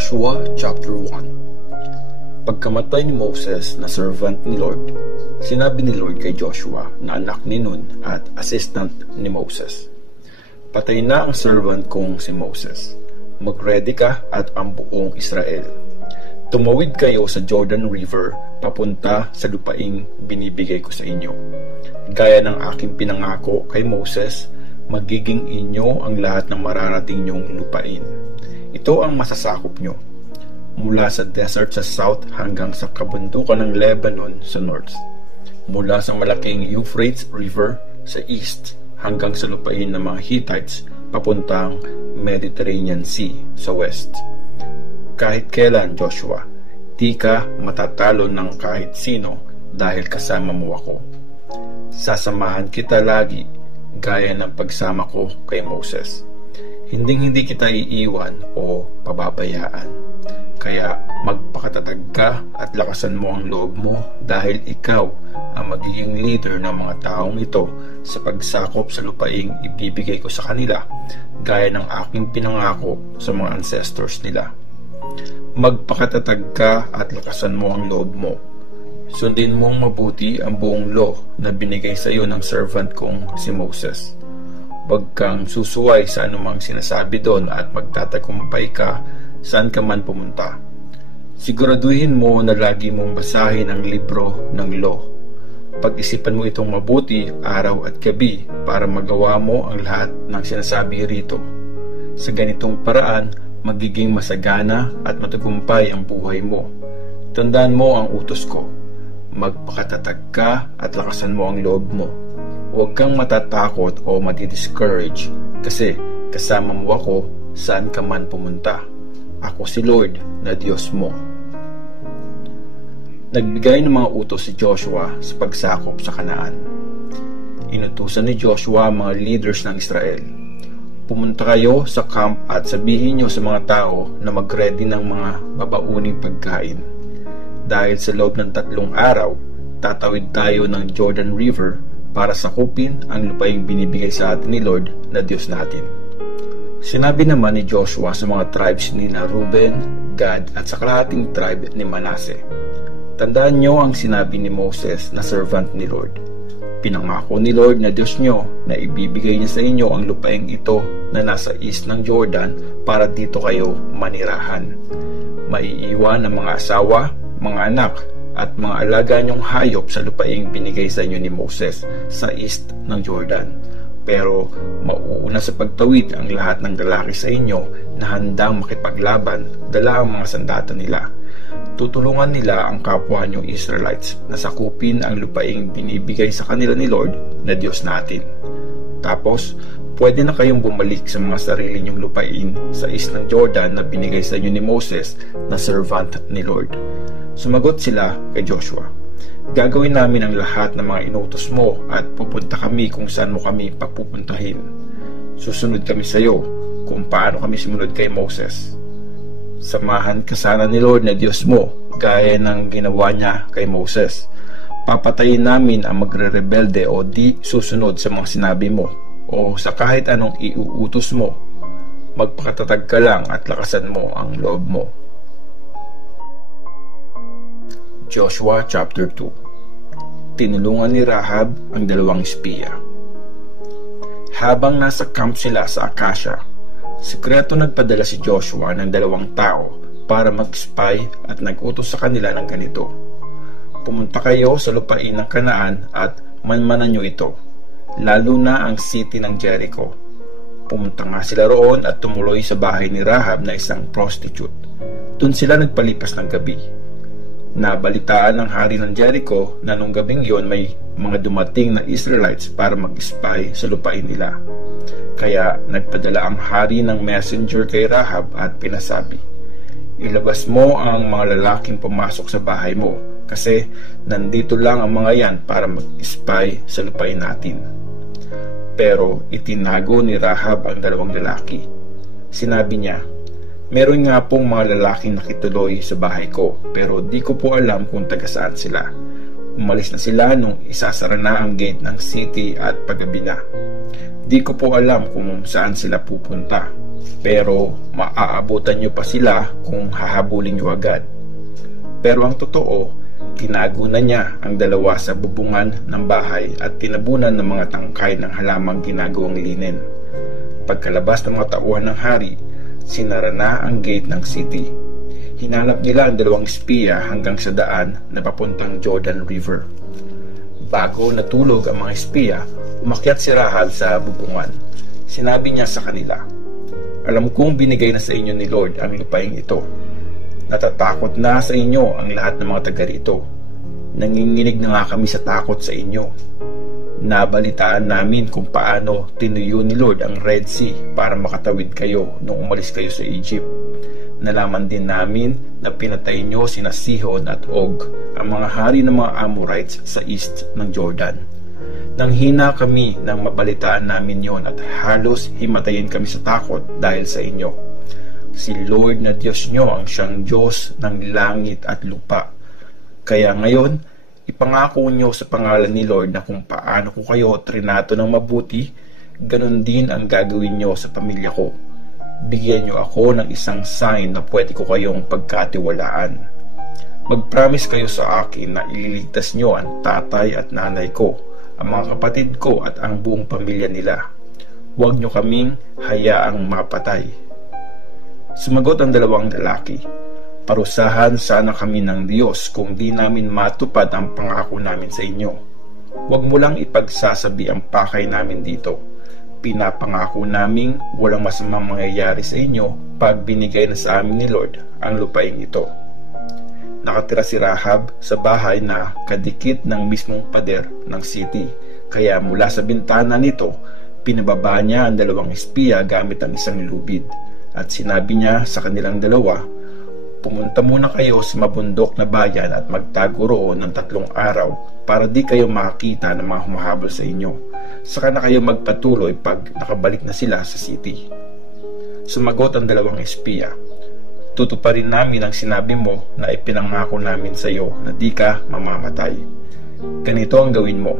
Joshua chapter 1. Pagkamatay ni Moses na servant ni Lord, sinabi ni Lord kay Joshua na anak ni Nun at assistant ni Moses, "Patay na ang servant kong si Moses. Mag-ready ka at ang buong Israel. Tumawid kayo sa Jordan River papunta sa lupaing binibigay ko sa inyo. Gaya ng aking pinangako kay Moses, magiging inyo ang lahat ng mararating nyong lupain. Ito ang masasakop nyo, mula sa desert sa south hanggang sa kabundukan ng Lebanon sa north, mula sa malaking Euphrates River sa east hanggang sa lupain ng mga Hittites papuntang Mediterranean Sea sa west. Kahit kailan, Joshua, di ka matatalo ng kahit sino dahil kasama mo ako. Sasamahan kita lagi gaya ng pagsama ko kay Moses. Hindi kita iiwan o pababayaan. Kaya magpakatatag ka at lakasan mo ang loob mo dahil ikaw ang magiging leader ng mga taong ito sa pagsakop sa lupaing ibibigay ko sa kanila gaya ng aking pinangako sa mga ancestors nila. Magpakatatag ka at lakasan mo ang loob mo. Sundin mong mabuti ang buong law na binigay sa iyo ng servant kong si Moses. Huwag kang susuway sa anumang sinasabi doon at magtatagumpay ka saan ka man pumunta. Siguraduhin mo na lagi mong basahin ang libro ng law. Pag-isipan mo itong mabuti araw at gabi para magawa mo ang lahat ng sinasabi rito. Sa ganitong paraan, magiging masagana at matagumpay ang buhay mo. Tandaan mo ang utos ko. Magpakatatag ka at lakasan mo ang loob mo. Huwag kang matatakot o madi-discourage kasi kasama mo ako saan ka man pumunta. Ako si Lord na Diyos mo." Nagbigay ng mga utos si Joshua sa pagsakop sa Kanaan. Inutusan ni Joshua ang mga leaders ng Israel. "Pumunta kayo sa camp at sabihin nyo sa mga tao na mag-ready ng mga babauning pagkain. Dahil sa loob ng 3 araw, tatawid tayo ng Jordan River para sakupin ang lupaing binibigay sa atin ni Lord na Diyos natin." Sinabi naman ni Joshua sa mga tribes ni Reuben, Gad at sa kalahating tribe ni Manasseh, "Tandaan nyo ang sinabi ni Moses na servant ni Lord. Pinangako ni Lord na Diyos nyo na ibibigay niya sa inyo ang lupaing ito na nasa east ng Jordan para dito kayo manirahan. Maiiwan ang mga asawa, mga anak, at mga alaga niyong hayop sa lupaing binigay sa inyo ni Moses sa east ng Jordan. Pero mauuna sa pagtawid ang lahat ng lalaki sa inyo na handang makipaglaban, dala ang mga sandata nila. Tutulungan nila ang kapwa niyong Israelites na sakupin ang lupaing binibigay sa kanila ni Lord na Diyos natin. Tapos, pwede na kayong bumalik sa mga sarili niyong lupain sa east ng Jordan na binigay sa inyo ni Moses na servant ni Lord." Sumagot sila kay Joshua, "Gagawin namin ang lahat ng mga inutos mo at pupunta kami kung saan mo kami papupuntahin. Susunod kami sa iyo kung paano kami sumunod kay Moses. Samahan ka sana ni Lord na Diyos mo gaya ng ginawa niya kay Moses. Papatayin namin ang magre-rebelde o di susunod sa mga sinabi mo o sa kahit anong iuutos mo. Magpakatatag ka lang at lakasan mo ang loob mo." Joshua chapter 2. Tinulungan ni Rahab ang 2 espiya. Habang nasa camp sila sa Acacia, sekreto nagpadala si Joshua ng 2 tao para mag-spy at nag-utos sa kanila ng ganito, "Pumunta kayo sa lupain ng Kanaan at manmanan nyo ito, lalo na ang city ng Jericho." Pumunta nga sila roon at tumuloy sa bahay ni Rahab na isang prostitute. Doon sila nagpalipas ng gabi. Nabalitaan ng hari ng Jericho na nung gabing yon may mga dumating na Israelites para mag-spy sa lupain nila. Kaya nagpadala ang hari ng messenger kay Rahab at pinasabi, "Ilabas mo ang mga lalaking pumasok sa bahay mo kasi nandito lang ang mga yan para mag-spy sa lupain natin." Pero itinago ni Rahab ang 2 lalaki. Sinabi niya, "Meron nga pong mga lalaking nakituloy sa bahay ko, pero di ko po alam kung taga saan sila. Umalis na sila nung isasara na ang gate ng city at paggabi na. Di ko po alam kung saan sila pupunta, pero maaabutan nyo pa sila kung hahabulin nyo agad. Pero ang totoo, tinago na niya ang dalawa sa bubungan ng bahay at tinabunan ng mga tangkay ng halamang ginagawang linen. Pagkalabas ng mga tauhan ng hari, sinara na ang gate ng city. Hinanap nila ang dalawang espiya hanggang sa daan na papuntang Jordan River. Bago natulog ang mga espiya, umakyat si Rahab sa bubungan. Sinabi niya sa kanila, "Alam kong binigay na sa inyo ni Lord ang lupaing ito. Natatakot na sa inyo ang lahat ng mga taga rito. Nanginginig na nga kami sa takot sa inyo. Nabalitaan namin kung paano tinuyo ni Lord ang Red Sea para makatawid kayo nung umalis kayo sa Egypt. Nalaman din namin na pinatay nyo sina Sihon at Og, ang mga hari ng mga Amorites sa east ng Jordan. Nanghina kami nang mabalitaan namin yon at halos himatayin kami sa takot dahil sa inyo. Si Lord na Diyos nyo ang siyang Diyos ng langit at lupa. Kaya ngayon, ipangako nyo sa pangalan ni Lord na kung paano ko kayo trinato ng mabuti, ganun din ang gagawin nyo sa pamilya ko. Bigyan nyo ako ng isang sign na pwede ko kayong pagkatiwalaan. Mag-promise kayo sa akin na ililigtas nyo ang tatay at nanay ko, ang mga kapatid ko at ang buong pamilya nila. Huwag nyo kaming hayaang mapatay." Sumagot ang dalawang lalaki, "Parusahan sana kami ng Diyos kung di namin matupad ang pangako namin sa inyo. Huwag mo lang ipagsasabi ang pakay namin dito. Pinapangako naming walang masamang mangyayari sa inyo pag binigay na sa amin ni Lord ang lupaing ito." Nakatira si Rahab sa bahay na kadikit ng mismong pader ng city, kaya mula sa bintana nito, pinababa niya ang dalawang espiya gamit ang isang lubid. At sinabi niya sa kanilang dalawa, "Pumunta muna kayo sa mabundok na bayan at magtago roon ng 3 araw para di kayo makakita ng mga humahabol sa inyo. Saka na kayo magpatuloy pag nakabalik na sila sa city." Sumagot ang dalawang espiya, "Tutuparin namin ang sinabi mo na ipinangako namin sa iyo na di ka mamamatay. Ganito ang gawin mo.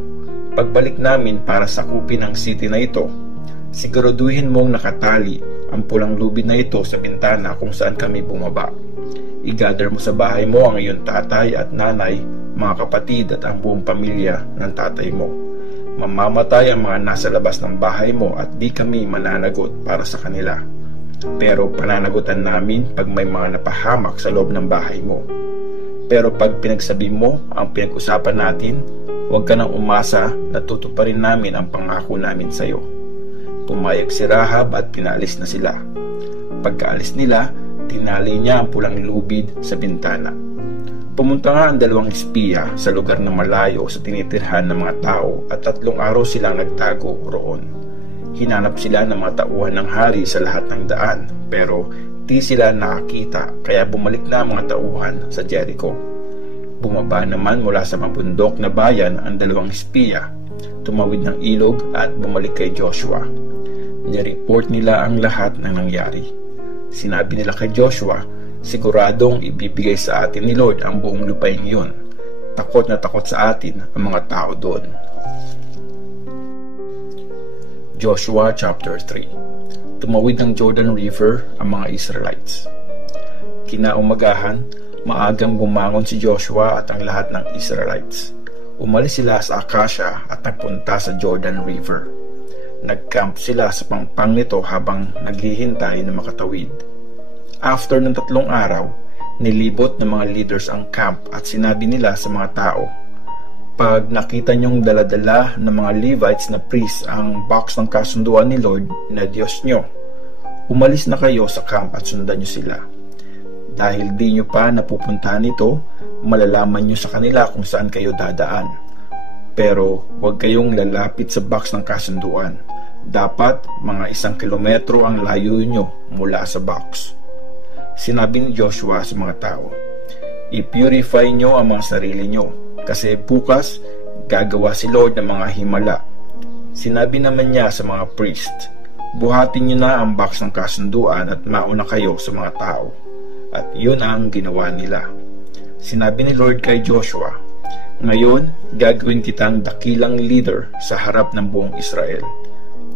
Pagbalik namin para sakupin ang city na ito, siguraduhin mong nakatali ang pulang lubid na ito sa bintana kung saan kami bumaba. I-gather mo sa bahay mo ang iyong tatay at nanay, mga kapatid at ang buong pamilya ng tatay mo. Mamamatay ang mga nasa labas ng bahay mo at di kami mananagot para sa kanila. Pero pananagutan namin pag may mga napahamak sa loob ng bahay mo. Pero pag pinagsabi mo ang pinag-usapan natin, huwag ka nang umasa na tutuparin namin ang pangako namin sa iyo." Pumayag si Rahab at pinalis na sila. Pagkaalis nila, tinali niya ang pulang lubid sa bintana. Pumunta nga ang dalawang espiya sa lugar na malayo sa tinitirhan ng mga tao at 3 araw silang nagtago roon. Hinanap sila ng mga tauhan ng hari sa lahat ng daan, pero di sila nakakita, kaya bumalik na ang mga tauhan sa Jericho. Bumaba naman mula sa mabundok na bayan ang dalawang espiya, tumawid ng ilog at bumalik kay Joshua. Nireport nila ang lahat ng nangyari. Sinabi nila kay Joshua, "Siguradong ibibigay sa atin ni Lord ang buong lupain iyon. Takot na takot sa atin ang mga tao doon." Joshua chapter 3. Tumawid ng Jordan River ang mga Israelites. Kinaumagahan, maagang bumangon si Joshua at ang lahat ng Israelites. Umalis sila sa Acacia at nagpunta sa Jordan River. Nagcamp sila sa pangpang nito habang naghihintay na makatawid. After ng 3 araw, nilibot ng mga leaders ang camp at sinabi nila sa mga tao, "Pag nakita niyong daladala ng mga Levites na priest ang box ng kasunduan ni Lord na Diyos niyo, umalis na kayo sa camp at sundan niyo sila. Dahil di niyo pa napupuntahan ito, malalaman niyo sa kanila kung saan kayo dadaan. Pero huwag kayong lalapit sa box ng kasunduan. Dapat mga 1 kilometro ang layo niyo mula sa box." Sinabi ni Joshua sa mga tao, "I-purify nyo ang mga sarili nyo, kasi bukas gagawa si Lord ng mga himala." Sinabi naman niya sa mga priest, "Buhatin nyo na ang box ng kasunduan at mauna kayo sa mga tao." At yun ang ginawa nila. Sinabi ni Lord kay Joshua, Ngayon, gagawin kitang dakilang leader sa harap ng buong Israel.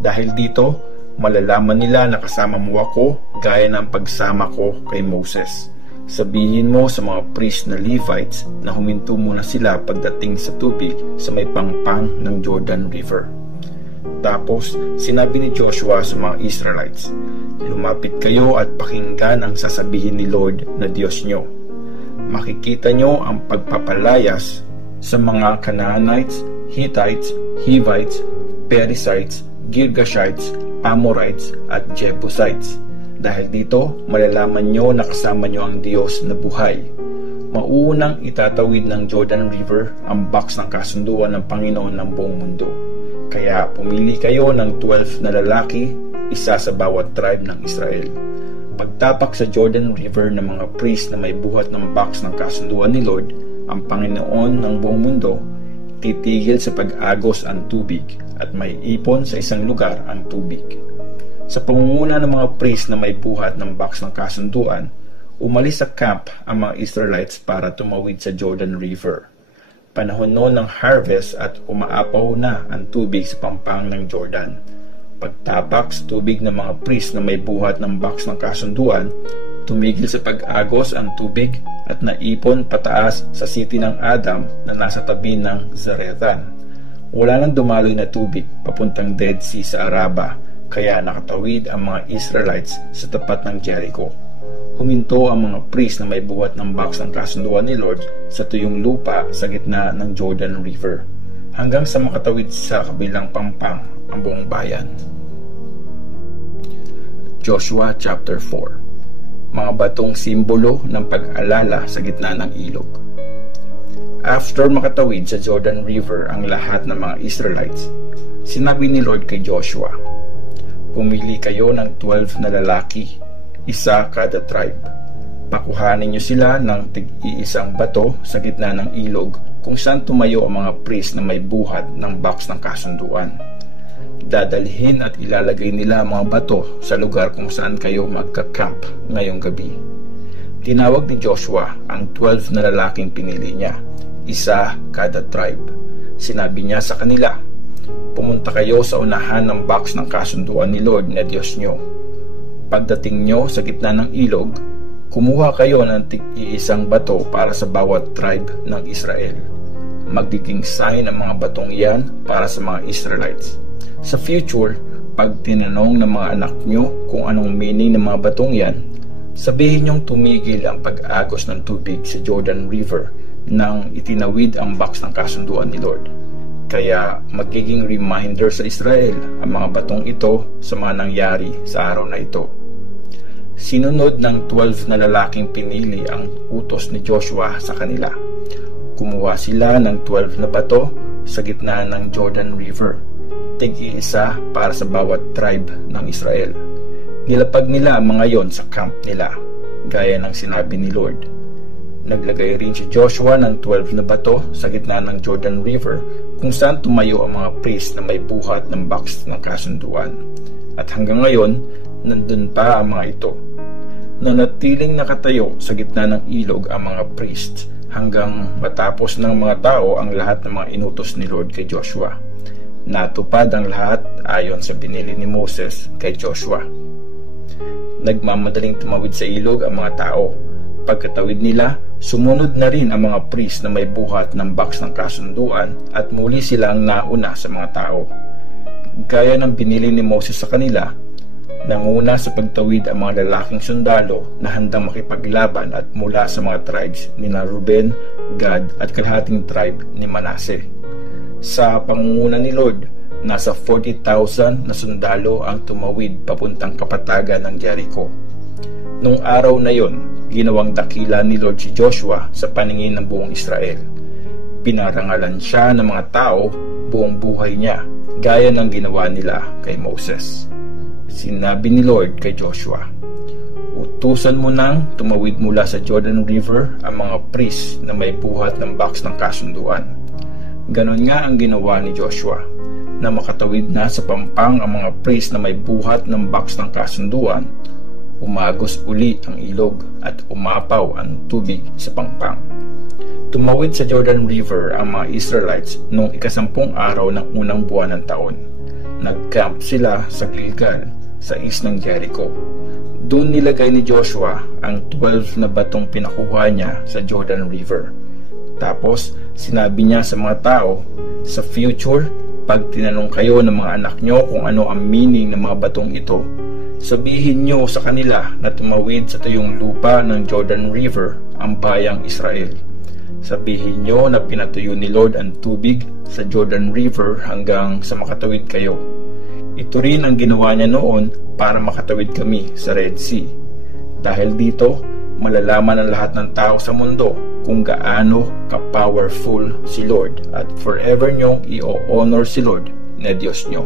Dahil dito, malalaman nila na kasama mo ako gaya ng pagsama ko kay Moses. Sabihin mo sa mga priest na Levites na huminto muna sila pagdating sa tubig sa may pangpang ng Jordan River. Tapos, sinabi ni Joshua sa mga Israelites, lumapit kayo at pakinggan ang sasabihin ni Lord na Diyos nyo. Makikita nyo ang pagpapalayas sa mga Canaanites, Hittites, Hivites, Perizzites, Girgashites, Amorites at Jebusites. Dahil dito, malalaman nyo na kasama nyo ang Diyos na buhay. Mauunang itatawid ng Jordan River ang box ng kasunduan ng Panginoon ng buong mundo. Kaya pumili kayo ng 12 na lalaki, isa sa bawat tribe ng Israel. Pagtapak sa Jordan River ng mga priest na may buhat ng box ng kasunduan ni Lord, ang Panginoon ng buong mundo, titigil sa pag-agos ang tubig at may ipon sa isang lugar ang tubig. Sa pangunguna ng mga priest na may buhat ng box ng kasunduan, umalis sa camp ang mga Israelites para tumawid sa Jordan River. Panahon noon ng harvest at umaapaw na ang tubig sa pampang ng Jordan. Pagtapak sa tubig ng mga priest na may buhat ng box ng kasunduan, tumigil sa pag-agos ang tubig at naipon pataas sa city ng Adam na nasa tabi ng Zarethan. Wala nang dumaloy na tubig papuntang Dead Sea sa Araba, kaya nakatawid ang mga Israelites sa tapat ng Jericho. Huminto ang mga priest na may buhat ng box ng kasunduan ni Lord sa tuyong lupa sa gitna ng Jordan River, hanggang sa makatawid sa kabilang pampang ang buong bayan. Joshua chapter 4. Mga batong simbolo ng pag-alala sa gitna ng ilog. After makatawid sa Jordan River ang lahat ng mga Israelites, sinabi ni Lord kay Joshua, pumili kayo ng 12 na lalaki, isa kada tribe. Pakuhanin niyo sila ng tig-iisang bato sa gitna ng ilog kung saan tumayo ang mga priest na may buhat ng box ng kasunduan. Dadalhin at ilalagay nila ang mga bato sa lugar kung saan kayo magka-camp ngayong gabi. Tinawag ni Joshua ang 12 na lalaking pinili niya, isa kada tribe. Sinabi niya sa kanila, pumunta kayo sa unahan ng box ng kasunduan ni Lord na Diyos nyo. Pagdating nyo sa gitna ng ilog, kumuha kayo ng tig-iisang bato para sa bawat tribe ng Israel. Magiging sign ang mga batong iyan para sa mga Israelites. Sa future, pag tinanong ng mga anak nyo kung anong meaning ng mga batong yan, sabihin nyong tumigil ang pag-agos ng tubig sa Jordan River nang itinawid ang box ng kasunduan ni Lord. Kaya magiging reminder sa Israel ang mga batong ito sa mga nangyari sa araw na ito. Sinunod ng 12 na lalaking pinili ang utos ni Joshua sa kanila. Kumuha sila ng 12 na bato sa gitna ng Jordan River, tig-iisa para sa bawat tribe ng Israel. Nilapag nila ang mga yon sa camp nila, gaya ng sinabi ni Lord. Naglagay rin si Joshua ng 12 na bato sa gitna ng Jordan River kung saan tumayo ang mga priest na may buhat ng box ng kasunduan. At hanggang ngayon, nandun pa ang mga ito. Nanatiling nakatayo sa gitna ng ilog ang mga priest hanggang matapos ng mga tao ang lahat ng mga inutos ni Lord kay Joshua. Natupad ang lahat ayon sa binili ni Moses kay Joshua. Nagmamadaling tumawid sa ilog ang mga tao. Pagkatawid nila, sumunod na rin ang mga priest na may buhat ng box ng kasunduan at muli sila ang nauna sa mga tao. Gaya ng binili ni Moses sa kanila, nanguna sa pagtawid ang mga lalaking sundalo na handang makipaglaban at mula sa mga tribes ni Reuben, Gad at kalahating tribe ni Manasseh. Sa pangunguna ni Lord, nasa 40,000 na sundalo ang tumawid papuntang kapatagan ng Jericho. Nung araw na yon, ginawang dakila ni Lord si Joshua sa paningin ng buong Israel. Pinarangalan siya ng mga tao buong buhay niya, gaya ng ginawa nila kay Moses. Sinabi ni Lord kay Joshua, utusan mo nang tumawid mula sa Jordan River ang mga priest na may buhat ng box ng kasunduan. Ganon nga ang ginawa ni Joshua, na makatawid na sa pampang ang mga priest na may buhat ng box ng kasunduan. Umagos uli ang ilog at umapaw ang tubig sa pampang. Tumawid sa Jordan River ang mga Israelites noong 10 araw ng unang buwan ng taon. Nag-camp sila sa Gilgal, sa east ng Jericho. Doon nilagay ni Joshua ang 12 na batong pinakuha niya sa Jordan River. Tapos, sinabi niya sa mga tao, sa future, pag tinanong kayo ng mga anak nyo kung ano ang meaning ng mga batong ito, sabihin nyo sa kanila na tumawid sa tuyong lupa ng Jordan River ang bayang Israel. Sabihin nyo na pinatuyo ni Lord ang tubig sa Jordan River hanggang sa makatawid kayo. Ito rin ang ginawa niya noon para makatawid kami sa Red Sea. Dahil dito, malalaman ng lahat ng tao sa mundo kung gaano ka-powerful si Lord at forever nyong i-honor si Lord na Diyos nyo.